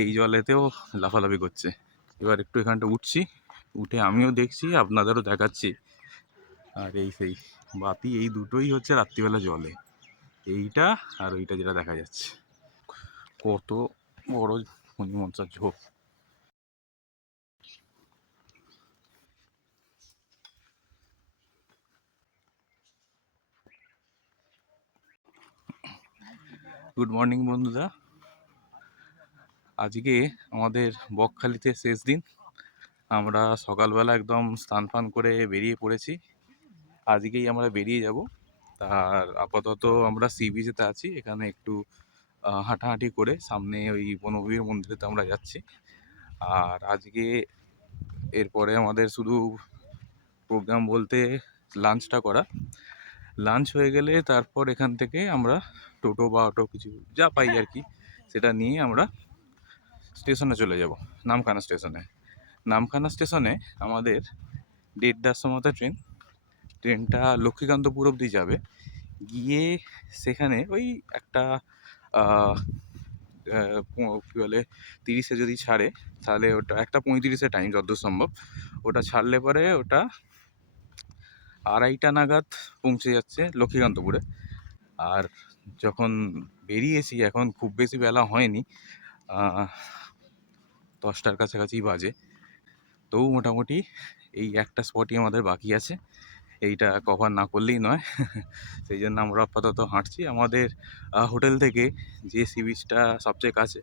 এই জলেতেও লাফালাফি করছে। এবার একটু এখানটা উঠছি, উঠে আমিও দেখছি, আপনাদেরও দেখাচ্ছি। আর এই সেই বাতি, এই দুটোই হচ্ছে রাত্রিবেলা জলে, এইটা আর ওইটা যেটা দেখা যাচ্ছে। কত বড় মনসার ঝোপ। গুড মর্নিং বন্ধুরা, আজকে আমাদের বকখালিতে শেষ দিন। আমরা সকালবেলা একদম স্নান ফান করে বেরিয়ে পড়েছি। আজকেই আমরা বেরিয়ে যাব। আর আপাতত আমরা সি বিচেতে আছি, এখানে একটু হাঁটাহাঁটি করে সামনে ওই বনভূমির মন্দিরেতে আমরা যাচ্ছি। আর আজকে এরপরে আমাদের শুধু প্রোগ্রাম বলতে লাঞ্চটা করা। লাঞ্চ হয়ে গেলে তারপর এখান থেকে আমরা টোটো বা অটো কিছু যা পাই আর কি, সেটা নিয়ে আমরা স্টেশনে চলে যাব, নামখানা স্টেশনে। নামখানা স্টেশনে আমাদের 1:30টার সময় ট্রেনটা লক্ষ্মীকান্তপুর অবধি যাবে। গিয়ে সেখানে ওই একটা কী বলে 30-এ যদি ছাড়ে, তাহলে ওটা 1:35-এ টাইম যতদূর সম্ভব। ওটা ছাড়লে পরে ওটা 2:30টা নাগাদ পৌঁছে যাচ্ছে লক্ষ্মীকান্তপুরে। আর যখন বেরিয়েছি, এখন খুব বেশি বেলা হয়নি, 10টার কাছাকাছি বাজে। তবু মোটামুটি এই একটা স্পটই আমাদের বাকি আছে, এইটা কভার না করলেই নয়। সেই জন্য আমরা আপাতত হাঁটছি। আমাদের হোটেল থেকে যে সি বিচটা সবচেয়ে কাছে,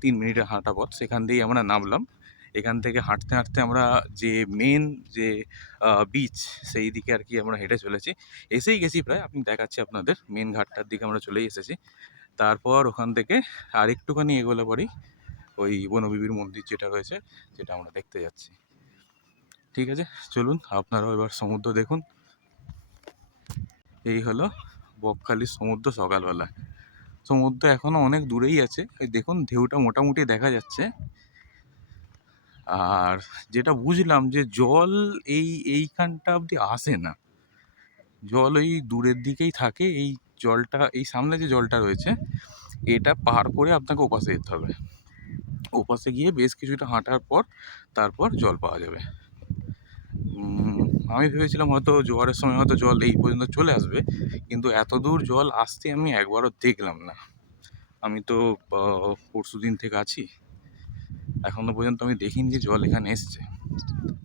3 মিনিটের হাঁটা পথ, সেখান দিয়েই আমরা নামলাম। এখান থেকে হাঁটতে হাঁটতে আমরা যে মেন যে বিচ, সেই দিকে আর কি আমরা হেঁটে চলেছি। এসেই গেছি প্রায়, আমি দেখাচ্ছি আপনাদের। মেন ঘাটটার দিকে আমরা চলেই এসেছি। তারপর ওখান থেকে আর একটুখানি এগোলে পরেই ওই বনবিবির মন্দির যেটা রয়েছে, যেটা আমরা দেখতে যাচ্ছি। ঠিক আছে, চলুন আপনারাও এবার সমুদ্র দেখুন। এই হলো বকখালির সমুদ্র সকালবেলা। সমুদ্র এখনো অনেক দূরেই আছে, এই দেখুন ঢেউটা মোটামুটি দেখা যাচ্ছে। আর যেটা বুঝলাম যে জল এইখানটা অবধি আসে না, জল ওই দূরের দিকেই থাকে। এই জলটা, এই সামনে যে জলটা রয়েছে, এটা পার করে আপনাকে ওপাশে যেতে হবে। ওপাশে গিয়ে বেশ কিছুটা হাঁটার পর তারপর জল পাওয়া যাবে। আমি ভেবেছিলাম হয়তো জোয়ারের সময় হয়তো জল এই পর্যন্ত চলে আসবে, কিন্তু এত দূর জল আসতে আমি একবারও দেখলাম না। আমি তো পরশু দিন থেকে আছি, এখনো পর্যন্ত আমি দেখিনি যে জল এখানে এসছে।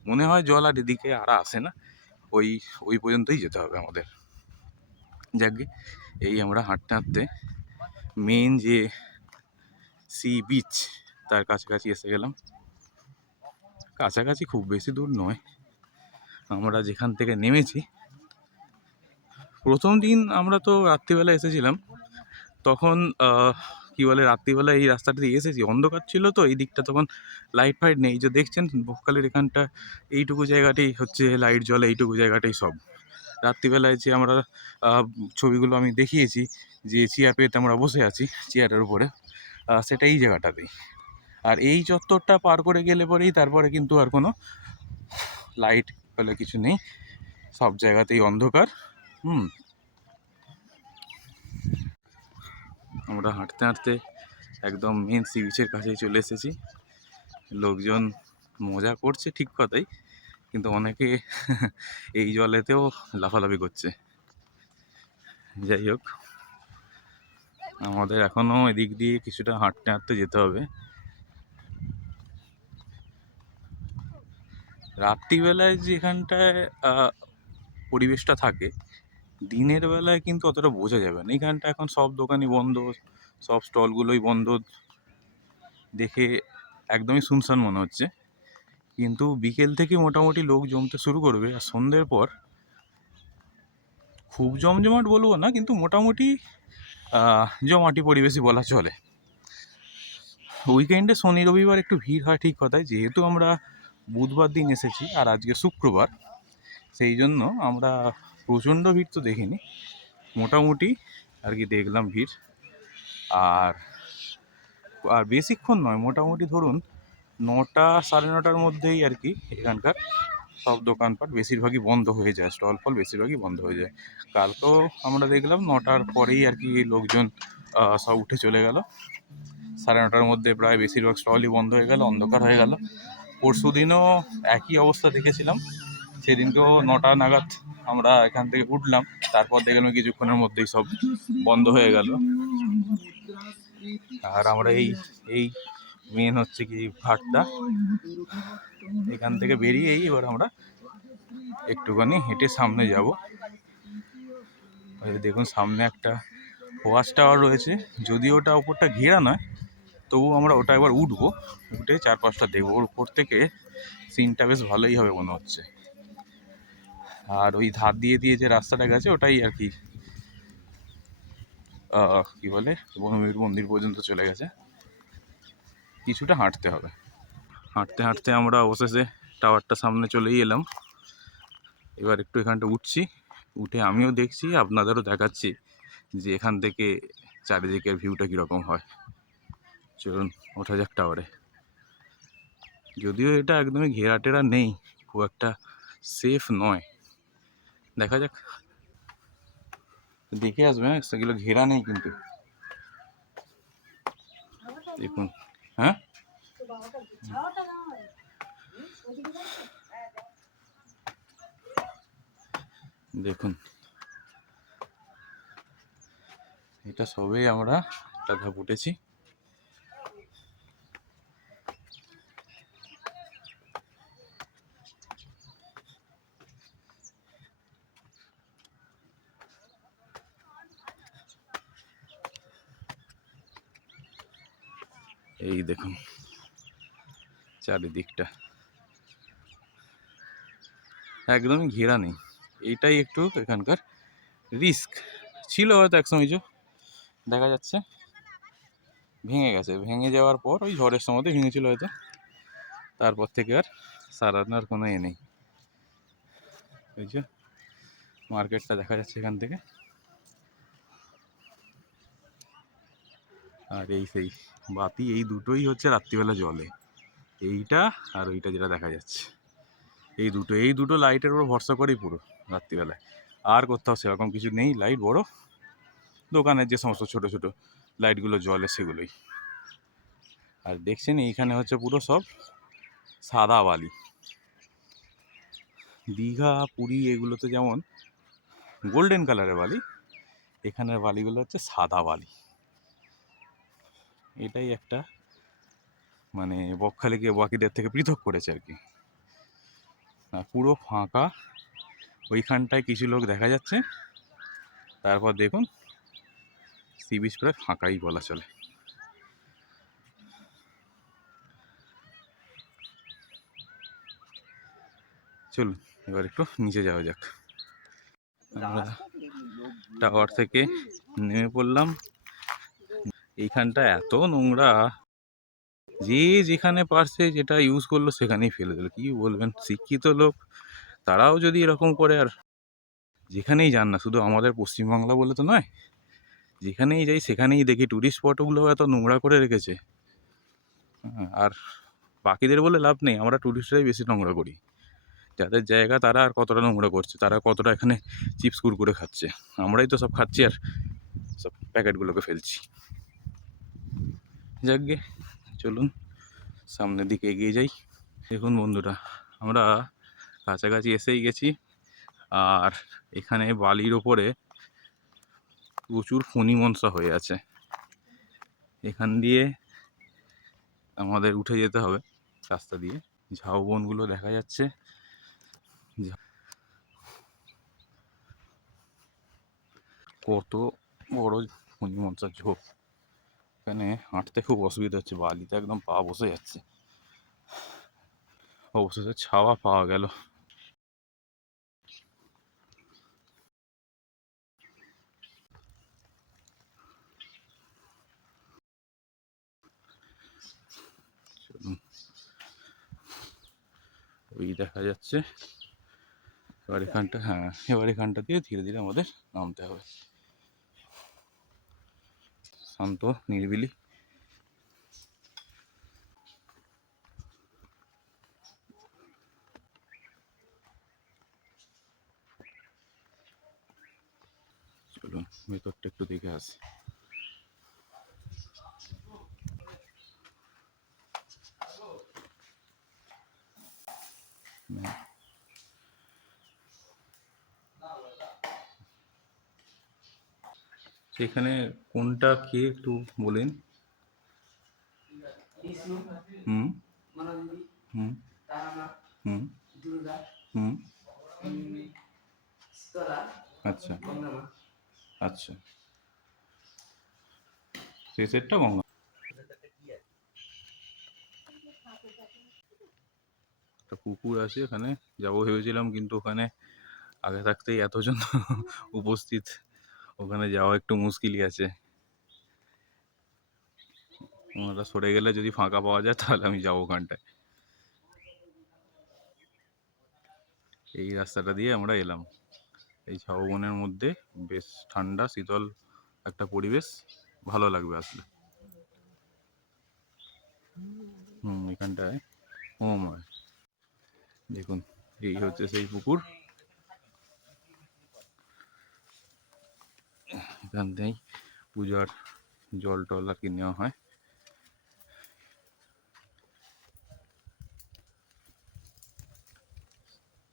মনে হয় জল আর এদিকে আর আসে না, ওই পর্যন্তই যেতে হবে আমাদের। যাকে এই আমরা হাঁটতে হাঁটতে মেন যে সি বিচ তার কাছাকাছি এসে গেলাম। কাছাকাছি খুব বেশি দূর নয়, আমরা যেখান থেকে নেমেছি। প্রথম দিন আমরা তো রাত্রিবেলা এসেছিলাম, তখন কী বলে রাত্রিবেলা এই রাস্তাটা দিয়ে এসেছি, অন্ধকার ছিল তো এই দিকটা, তখন লাইট ফাইট নেই। যে দেখছেন বকখালির এখানটা এইটুকু জায়গাটাই হচ্ছে লাইট জ্বলে, এইটুকু জায়গাটাই সব। রাত্রিবেলায় যে আমরা ছবিগুলো আমি দেখিয়েছি, যে চেয়ার পেতে আমরা বসে আছি চেয়ারের উপরে, সেটা এই জায়গাটাতেই। আর এই চত্বরটা পার করে গেলে পরেই তারপরে কিন্তু আর কোনো লাইট বলে কিছু নেই, সব জায়গাতেই অন্ধকার। আমরা হাঁটতে হাঁটতে একদম মেন সি বিচের কাছেই চলে এসেছি। লোকজন মজা করছে ঠিক কথাই, কিন্তু অনেকে এই জলেতেও লাফালাফি করছে। যাই হোক, আমাদের এখনও এদিক দিয়ে কিছুটা হাঁটতে হাঁটতে যেতে হবে। রাত্রিবেলায় যেখানটায় পরিবেশটা থাকে, দিনের বেলায় কিন্তু অতটা বোঝা যাবে না। এইখানটা এখন সব দোকানই বন্ধ, সব স্টলগুলোই বন্ধ, দেখে একদমই শুনশান মনে হচ্ছে। কিন্তু বিকেল থেকে মোটামুটি লোক জমতে শুরু করবে, আর সন্ধ্যের পর খুব জমজমাট বলবো না, কিন্তু মোটামুটি জমাটি পরিবেশই বলা চলে। উইকেন্ডে শনি রবিবার একটু ভিড় হয় ঠিক কথাই, যেহেতু আমরা বুধবার দিন এসেছি আর আজকে শুক্রবার, সেই জন্য আমরা প্রচণ্ড ভিড় তো দেখিনি, মোটামুটি আর কি দেখলাম ভিড়। আর বেশিক্ষণ নয়, মোটামুটি ধরুন 9টা 9:30টার মধ্যেই আর কি এখানকার সব দোকানপাট বেশিরভাগই বন্ধ হয়ে যায়, স্টল ফল বেশিরভাগই বন্ধ হয়ে যায়। কালকেও আমরা দেখলাম 9টার পরেই আর কি লোকজন সব উঠে চলে গেল। 9:30টার মধ্যে প্রায় বেশিরভাগ স্টলই বন্ধ হয়ে গেল, অন্ধকার হয়ে গেল। পরশু দিনও একই অবস্থা দেখেছিলাম, সেদিনকেও 9টা নাগাদ আমরা এখান থেকে উঠলাম, তারপর দেখলাম কিছুক্ষণের মধ্যেই সব বন্ধ হয়ে গেল। আর আমরা এই এই মেন হচ্ছে কি ঘাটটা, এখান থেকে বেরিয়েই এবার আমরা একটুখানি হেঁটে সামনে যাব। দেখুন সামনে একটা ওয়াচ টাওয়ার রয়েছে, যদিও ওটা উপরটা ঘেরা নয়, তবু আমরা ওটা একবার উঠবো, উঠে চারপাশটা দেখবো। ওর উপর থেকে সিনটা বেশ ভালোই হবে মনে হচ্ছে। আর ওই ধার দিয়ে দিয়ে যে রাস্তাটা গেছে ওটাই আর কি কি বলে বনবীর মন্দির পর্যন্ত চলে গেছে, কিছুটা হাঁটতে হবে। হাঁটতে হাঁটতে আমরা অবশেষে টাওয়ারটা সামনে চলেই এলাম। এবার একটু এখানটা উঠছি, উঠে আমিও দেখছি, আপনাদেরও দেখাচ্ছি যে এখান থেকে চারিদিকের ভিউটা কীরকম হয়। চলুন ওঠা যাক টাওয়ারে। যদিও এটা একদমই ঘেরা টেরা নেই, খুব একটা সেফ নয়, দেখা যাক, দেখে আসবে। হ্যাঁ সেগুলো ঘেরা নেই কিন্তু, দেখুন। হ্যাঁ দেখুন, এটা সবেই আমরা একটা ধাপ উঠেছি। এই দেখুন চারিদিকটা একদমই ঘেরা নেই, এইটাই একটু এখানকার রিস্ক ছিল হয়তো একসময়। যে দেখা যাচ্ছে ভেঙে গেছে, ভেঙে যাওয়ার পর ওই ঝড়ের সময় ভেঙেছিল হয়তো, তারপর থেকে আর সারানোর কোনো এ নেই। ওই যে মার্কেটটা দেখা যাচ্ছে এখান থেকে, আর এই সেই বাতি, এই দুটোই হচ্ছে রাত্রিবেলা জলে, এইটা আর ওইটা যেটা দেখা যাচ্ছে, এই দুটো লাইটের উপর ভরসা করেই পুরো রাত্রিবেলায়। আর কোথাও সেরকম কিছু নেই লাইট, বড় দোকানের যে সমস্ত ছোট ছোট লাইটগুলো জ্বলে সেগুলোই। আর দেখছেন এইখানে হচ্ছে পুরো সব সাদা বালি। দীঘা পুরী এগুলোতে যেমন গোল্ডেন কালারের বালি, এখানের বালিগুলো হচ্ছে সাদা বালি। এটাই একটা মানে বকখালিকে বাকিদের থেকে পৃথক করেছে আর কি। পুরো ফাঁকা, ওইখানটায় কিছু লোক দেখা যাচ্ছে, তারপর দেখুন সি বিচ প্রায় ফাঁকাই বলা চলে। চলুন এবার একটু নিচে যাওয়া যাক। আমরা টাওয়ার থেকে নেমে পড়লাম, এইখানটা এত নোংরা, যে যেখানে পারছে যেটা ইউজ করলো সেখানেই ফেলে দিল। কি বলবেন, শিক্ষিত লোক তারাও যদি এরকম করে, আর যেখানেই যান না, শুধু আমাদের পশ্চিমবাংলা বলে তো নয়, যেখানেই যাই সেখানেই দেখি টুরিস্ট স্পটগুলো এত নোংরা করে রেখেছে। আর বাকিদের বলে লাভ নেই, আমরা টুরিস্টরাই বেশি নোংরা করি। যাদের জায়গা তারা আর কতটা নোংরা করছে, তারা কতটা এখানে চিপস কুরকুরে খাচ্ছে, আমরাই তো সব খাচ্ছি আর সব প্যাকেটগুলোকে ফেলছি। যাকগে, চলুন সামনের দিকে এগিয়ে যাই। দেখুন বন্ধুরা, আমরা কাছাকাছি এসেই গেছি, আর এখানে বালির ওপরে প্রচুর ফণি মনসা হয়ে আছে। এখান দিয়ে আমাদের উঠে যেতে হবে রাস্তা দিয়ে, ঝাউবনগুলো দেখা যাচ্ছে, কত বড় ফণি মনসার ঝোপ। এখানে হাঁটতে খুব অসুবিধা হচ্ছে, বালিতে একদম পা বসে যাচ্ছে। অবশেষে ছাওয়া পাওয়া গেল। ওই দেখা যাচ্ছে, এবার এখানটা, হ্যাঁ এবার এখানটা দিয়ে ধীরে ধীরে আমাদের নামতে হবে। শান্ত নিরিবিলি, চলুন ভেতরটা একটু দেখে আসি। এখানে কোনটা কে একটু বলেন। হুম হুম হুম হুম। আচ্ছা আচ্ছা, সেই সেটটা গঙ্গা। একটা পুকুর আছে এখানে, যাবো ভেবেছিলাম, কিন্তু ওখানে আগে থাকতেই এতজন উপস্থিত, ওখানে যাওয়া একটু মুশকিলই আছে। ওনারা সরে গেলে যদি ফাঁকা পাওয়া যায় তাহলে আমি যাবো ওখানটায়। এই রাস্তাটা দিয়ে আমরা এলাম, এই ঝাউবনের মধ্যে, বেশ ঠান্ডা শীতল একটা পরিবেশ, ভালো লাগবে আসলে। এখানটায় হোমময়, দেখুন এই হচ্ছে সেই পুকুর, এখান থেকেই পূজার জল টল আর কি নেওয়া হয়।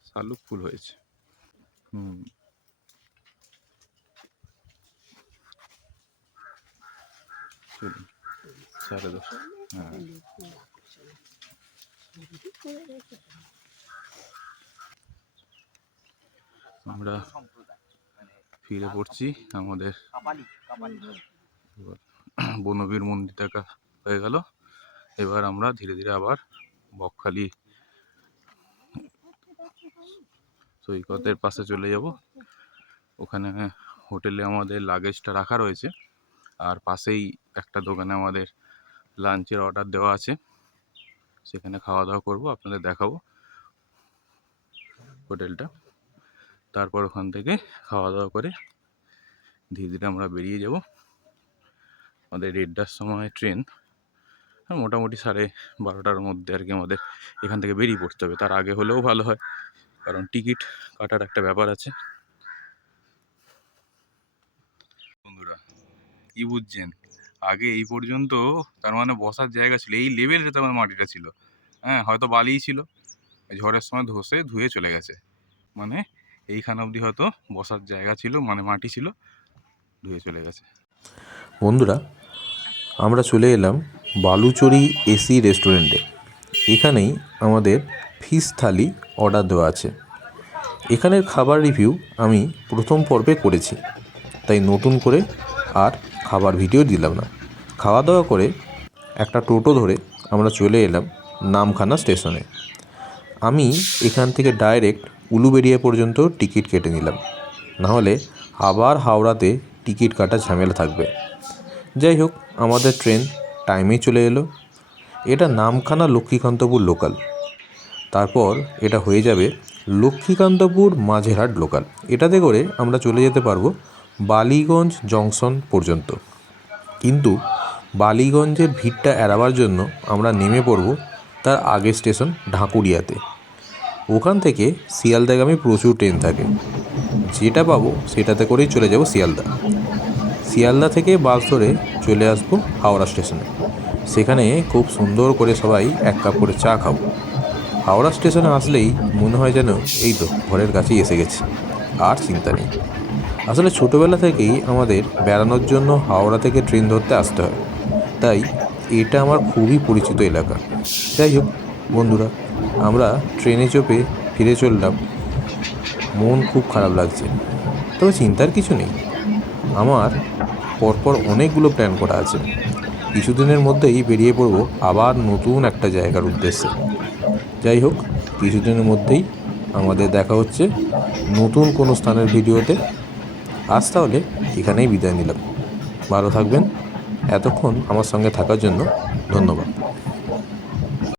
শালুক ফুল হয়েছে। হুম, 10:30। হ্যাঁ, আমরা ফিরে পড়ছি আমাদের বনবীর মন্দির দেখা হয়ে গেল। এবার আমরা ধীরে ধীরে আবার বকখালি সৈকতের পাশে চলে যাব। ওখানে হোটেলে আমাদের লাগেজটা রাখা রয়েছে, আর পাশেই একটা দোকানে আমাদের লাঞ্চের অর্ডার দেওয়া আছে, সেখানে খাওয়া দাওয়া করবো, আপনাদের দেখাবো হোটেলটা। তারপর ওখান থেকে খাওয়া দাওয়া করে ধীরে ধীরে আমরা বেরিয়ে যাব। আমাদের 1:30টার সময় ট্রেন, মোটামুটি 12:30টার মধ্যে আর কি আমাদের এখান থেকে বেরিয়ে পড়তে হবে। তার আগে হলেও ভালো হয়, কারণ টিকিট কাটার একটা ব্যাপার আছে। বন্ধুরা, কি বুঝছেন, আগে এই পর্যন্ত তার মানে বসার জায়গা ছিল, এই লেভেলে তার মানে মাটিটা ছিল। হ্যাঁ, হয়তো বালিই ছিল, ঝড়ের সময় ধুয়ে চলে গেছে। মানে এইখান অবধি হয়তো বসার জায়গা ছিল, মানে মাটি ছিল, ধুয়ে চলে গেছে। বন্ধুরা, আমরা চলে এলাম বালুচরি এসি রেস্টুরেন্টে। এখানেই আমাদের ফিশ থালি অর্ডার দেওয়া আছে। এখানের খাবার রিভিউ আমি প্রথম পর্বে করেছি, তাই নতুন করে আর খাবার ভিডিও দিলাম না। খাওয়া দাওয়া করে একটা টোটো ধরে আমরা চলে এলাম নামখানা স্টেশনে। আমি এখান থেকে ডাইরেক্ট উলুবেড়িয়া পর্যন্ত টিকিট কেটে নিলাম, নাহলে আবার হাওড়াতে টিকিট কাটা ঝামেলা থাকবে। যাই হোক, আমাদের ট্রেন টাইমেই চলে এলো। এটা নামখানা লক্ষ্মীকান্তপুর লোকাল, তারপর এটা হয়ে যাবে লক্ষ্মীকান্তপুর মাঝেরহাট লোকাল। এটাতে করে আমরা চলে যেতে পারবো বালিগঞ্জ জংশন পর্যন্ত। কিন্তু বালিগঞ্জের ভিড়টা এড়াবার জন্য আমরা নেমে পড়ব তার আগের স্টেশন ঢাকুরিয়াতে। ওখান থেকে শিয়ালদাগামী প্রচুর ট্রেন থাকে, যেটা পাবো সেটাতে করেই চলে যাব শিয়ালদা। শিয়ালদা থেকে বাস ধরে চলে আসবো হাওড়া স্টেশনে। সেখানে খুব সুন্দর করে সবাই এক কাপ করে চা খাবো। হাওড়া স্টেশনে আসলেই মনে হয় যেন এই তো ঘরের কাছেই এসে গেছি, আর চিন্তা নেই। আসলে ছোটোবেলা থেকেই আমাদের বেড়ানোর জন্য হাওড়া থেকে ট্রেন ধরতে আসতে হয়, তাই এটা আমার খুবই পরিচিত এলাকা। যাই হোক বন্ধুরা, আমরা ট্রেনে চেপে ফিরে চললাম। মন খুব খারাপ লাগছে, তবে চিন্তার কিছু নেই। আমার পরপর অনেকগুলো প্ল্যান করা আছে। কিছুদিনের মধ্যেই বেরিয়ে পড়ব আবার নতুন একটা জায়গার উদ্দেশ্যে। যাই হোক, কিছুদিনের মধ্যেই আমাদের দেখা হচ্ছে নতুন কোনো স্থানের ভিডিওতে। আজ তাহলে এখানেই বিদায় নিলাম। ভালো থাকবেন। এতক্ষণ আমার সঙ্গে থাকার জন্য ধন্যবাদ।